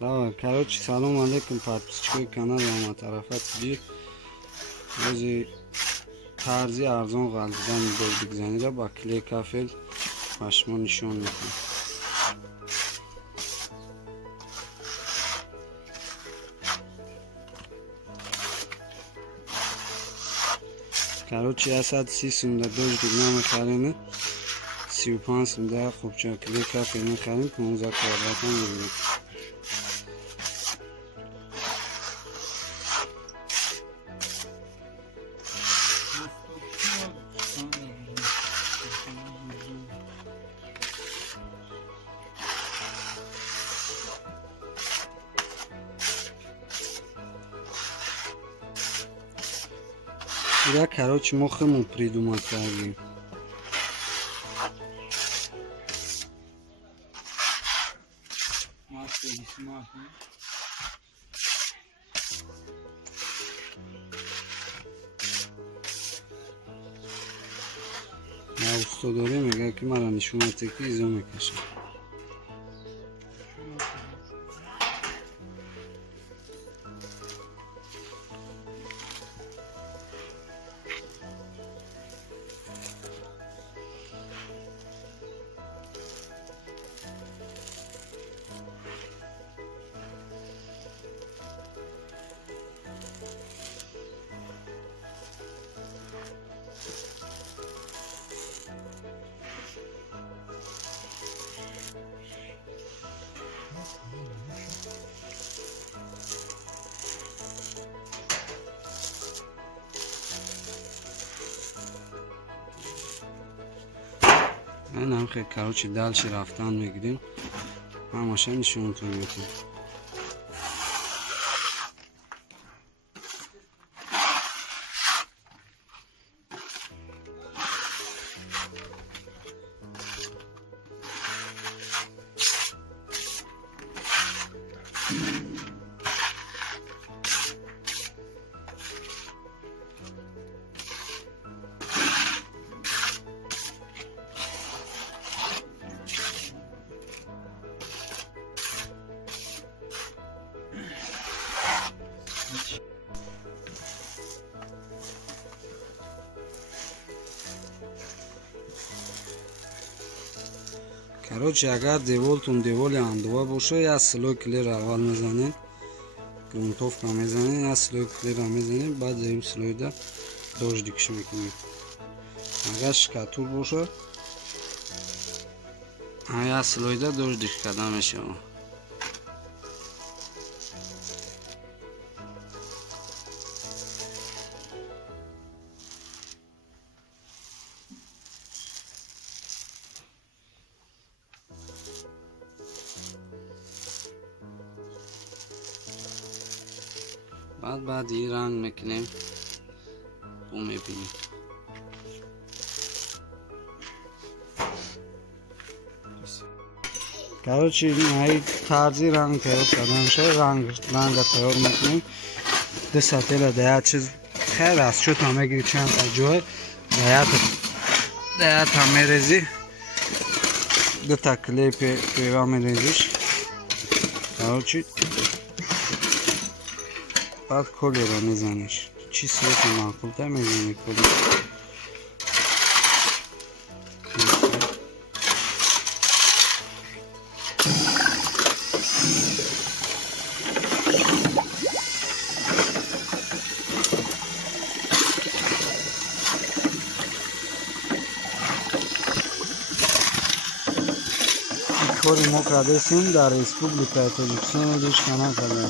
Да, короче, салом алейкум, подписчикои канал ва матарафат гир. Рӯзи тарзи арзон ғалзидани доздикзаниро ба клей кафел ба шумо нишон мекунам. короче 130 сумда доздик намехарем, 35 сумда хубча клей кафел мехарем, 15 квадрат мебинем. Да, короче, мохому придумать кардем. Я устодоре мега ки мара нишонате ки изо мекашам. нам хе короче дальше рафтан мегирем, ҳамаша нишонтон метем. короче агар деволтун деволи андува боша, я слой клер аввал мезанем, грунтовка мезанем, я слой клера мезанем, баъд заим слойда дождикш мекунем. агар шикатур боша, я слойда дождик карда мешавад. بعد این رنگ میکنیم و میبینیم. короче این тарзи رنگ تیار کرده میشه، رنگ تیار میکنیم. ده سطل ده چیز خیر است، شد همه گیری چند تا جای ده تا میرزی، ده تا کلیپ پیوا میرزیش. короче بعد کلی رو میزنیش، چی صورت معقول تر میزنی کلی. کاری ما کرده سیم در ریسپوبلیکای تاجیکستان رو دوشکنه کرده.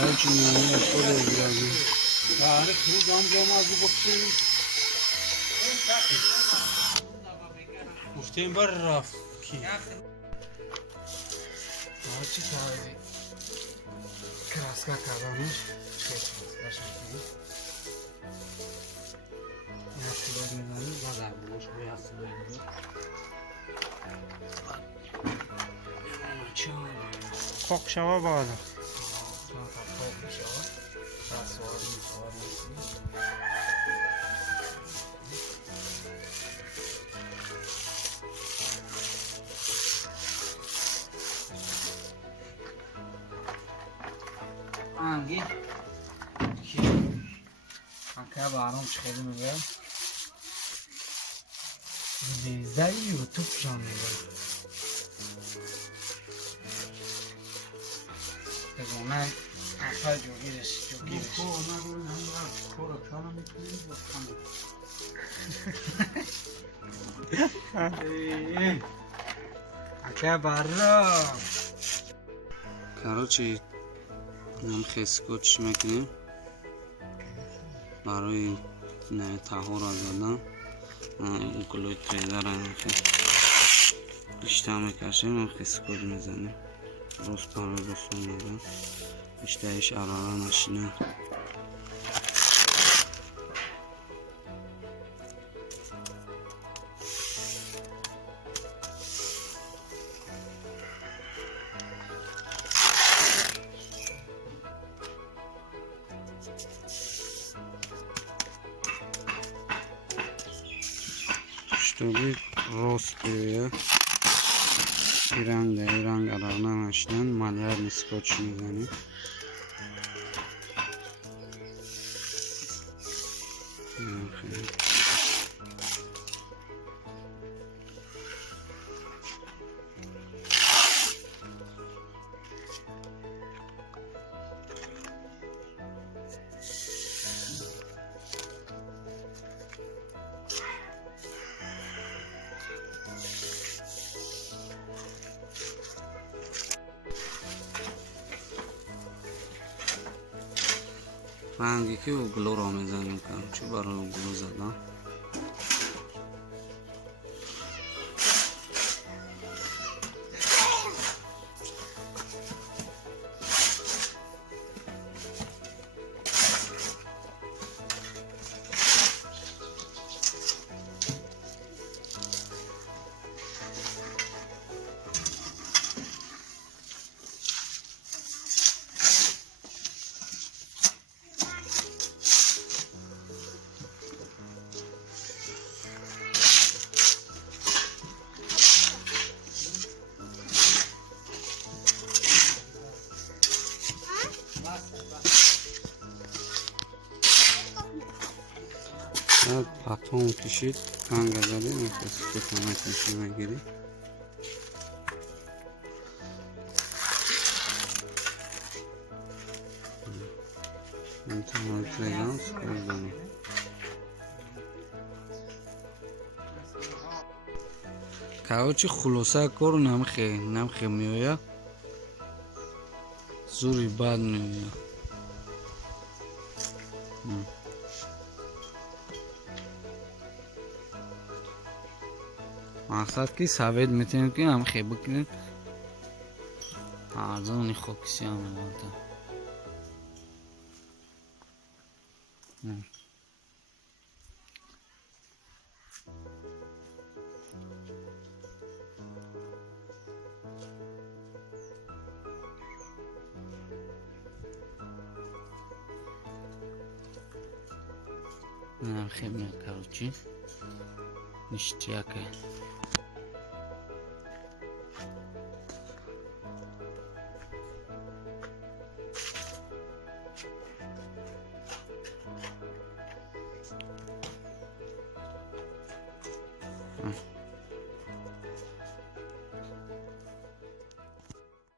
короче не отходы играли. Да, это кругом дома зубки. Уштем барраф. короче тази краска кардамиш. я сюда мезаним, бадар бош, я сюда мезаним. Қоқ шава баъд. Hangi? Anka barım çıkalım ya. Bizler YouTube kanalı. Bugün apa jogiş. Anka barım. Короче, нам خسکوچ میکنیم برای تهور زدن گلوی تریدر هم بیشتر میکشیم و خسکوچ میزنیم روز برای روز میدن بیشترش عراره نشینه Şöyle rost diyor. İran kararından açılan malyar skoç mizanı. رنگی که گلو را میزنیم چه برای گلو زدن پاتون کشید کانگ زده میخواست که تمام کشید میگیری این تمام تریدان سکر دانیم کاوچی خلوصه کر نمخه میویا زوری باد میویا مقصد که ثابت میتونیم که هم خیلی بکنیم ارزانی خوکسی هم البته هم خیلی میکروچی ништяки.